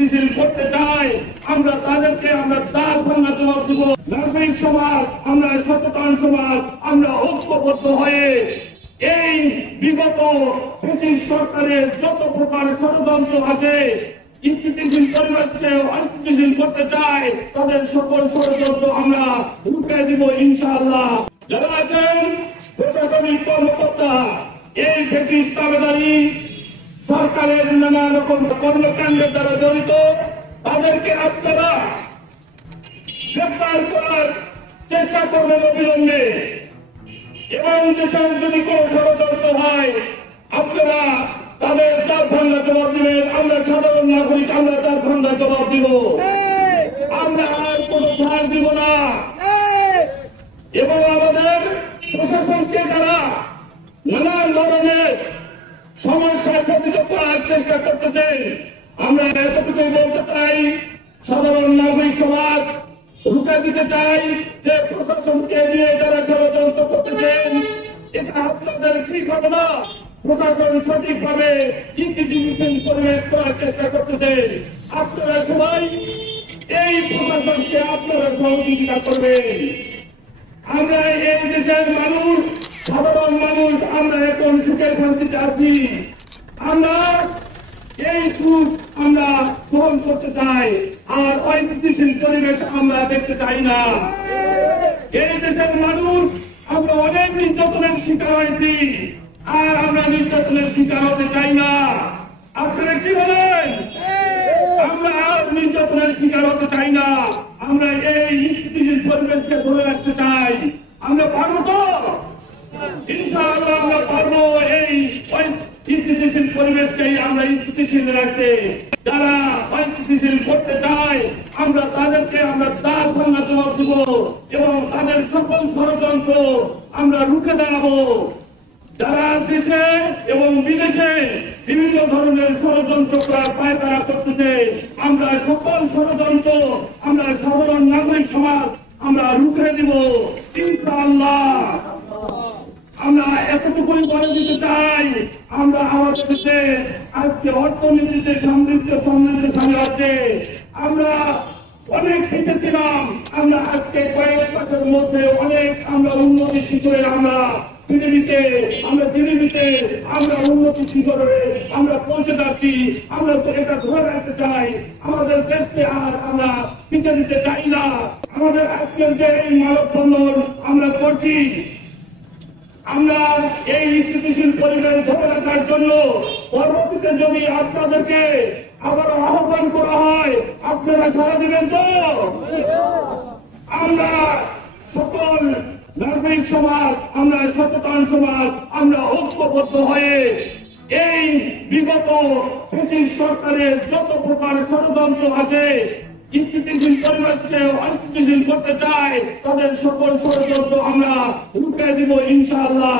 অস্থিতিশীল করতে চাই, আমরা তাদেরকে আমরা তার ভাঙা জবাব দিব। নাগরিক সমাজ, আমরা সচেতন সমাজ, আমরা ঐক্যবদ্ধ হয়ে এই বিগত ব্রিটিশ সরকারের যত প্রকার ষড়যন্ত্র আছে, স্থিতিশীল পরিবেশকে অস্থিতিশীল করতে চাই, তাদের সকল ষড়যন্ত্র আমরা রুখে দিব ইনশাআল্লাহ। যারা আছেন প্রশাসনিক কর্মকর্তা, এই ব্রিটিশ তাবেদারি সরকারের নানা রকম কর্মকাণ্ডের দ্বারা জড়িত, তাদেরকে আপনারা গ্রেফতার করার চেষ্টা করবেন অবিলম্বে। এবং দেশের যদি কোন ষড়যন্ত্র হয়, আপনারা তাদের তার ভাঙ্গা জবাব দিবেন। আমরা সাধারণ নাগরিক, আমরা তার ভাঙ্গা জবাব দিব। আমরা আর কোন ছাড় দিব না। এবং আমাদের প্রশাসনকে যারা নানান ধরনের সমস্যায় পতিত করার চেষ্টা করতেছেন, আমরা এতটুকুই বলতে চাই, সাধারণ নাগরিক সমাজ রুখে দিতে চাই যে প্রশাসনকে নিয়ে যারা ষড়যন্ত্র করতেছেন, এটা আপনাদের ঠিক হবে না। প্রশাসন সঠিকভাবে স্থিতিশীল পরিবেশ করার চেষ্টা করতেছেন। আপনারা সবাই এই প্রশাসনকে আপনারা সহযোগিতা করবেন। আমরা এই দেশের মানুষ, সাধারণ মানুষ, আমরা এখন সুখের শান্তিতে আছি। আমরা এই সুখ আমরা গ্রহণ করতে চাই, আর অস্থিতিশীল পরিবেশ আমরা দেখতে চাই না। এই দেশের মানুষ আমরা অনেক নির্যাতনের শিকার হয়েছি, আর আমরা নির্যাতনের শিকার হতে চাই না। আপনারা কি বলেন? আমরা আর নির্যাতনের শিকার হতে চাই না। আমরা এই স্থিতিশীল পরিবেশকে ধরে রাখতে চাই। আমরা পারবো তো? ইনশাআল্লাহ আমরা পারবো। এই স্থিতিশীল পরিবেশকেই আমরা স্থিতিশীল রাখতে, যারা অস্থিতিশীল করতে চায়, আমরা তাদেরকে আমরা তার ভাঙা জবাব দিব এবং তাদের সকল ষড়যন্ত্র আমরা রুখে দাঁড়াবো। যারা দেশে এবং বিদেশে বিভিন্ন ধরনের ষড়যন্ত্র করার পায়তারা করতেছে, আমরা সকল ষড়যন্ত্র আমরা সাধারণ নাগরিক সমাজ আমরা রুখে দিব ইনশাআল্লাহ। আমরা এতটুকুই বলে দিতে চাই, আমরা আমাদের দেশে আজকে অর্থনীতিতে সমৃদ্ধ আছে। আমরা অনেক শিখেছিলাম, আমরা আজকে কয়েক মাসের মধ্যে অনেক আমরা উন্নতি শিখরে আমরা পৃথিবীতে আমরা উন্নতি শিখরে আমরা পৌঁছে যাচ্ছি। আমরা তো এটা ধরে রাখতে চাই, আমাদের দেশকে আর আমরা পিছিয়ে দিতে চাই না। আমাদের আজকের যে এই মানববন্ধন আমরা করছি, আমরা এই স্থিতিশীল পরিবেশ ধরে রাখার জন্য পরবর্তীতে যদি আপনাদেরকে আবার আহ্বান করা হয়, আপনারা সাড়া দিবেন তো? আমরা সকল নাগরিক সমাজ, আমরা সচেতন সমাজ, আমরা ঐক্যবদ্ধ হয়ে এই বিগত ব্রিটিশ সরকারের যত প্রকার ষড়যন্ত্র আছে, স্থিতিশীল পরিবেশকে অস্থিতিশীল করতে চাই, তাদের সকল ষড়যন্ত্র আমরা রুখে দিব ইনশাআল্লাহ।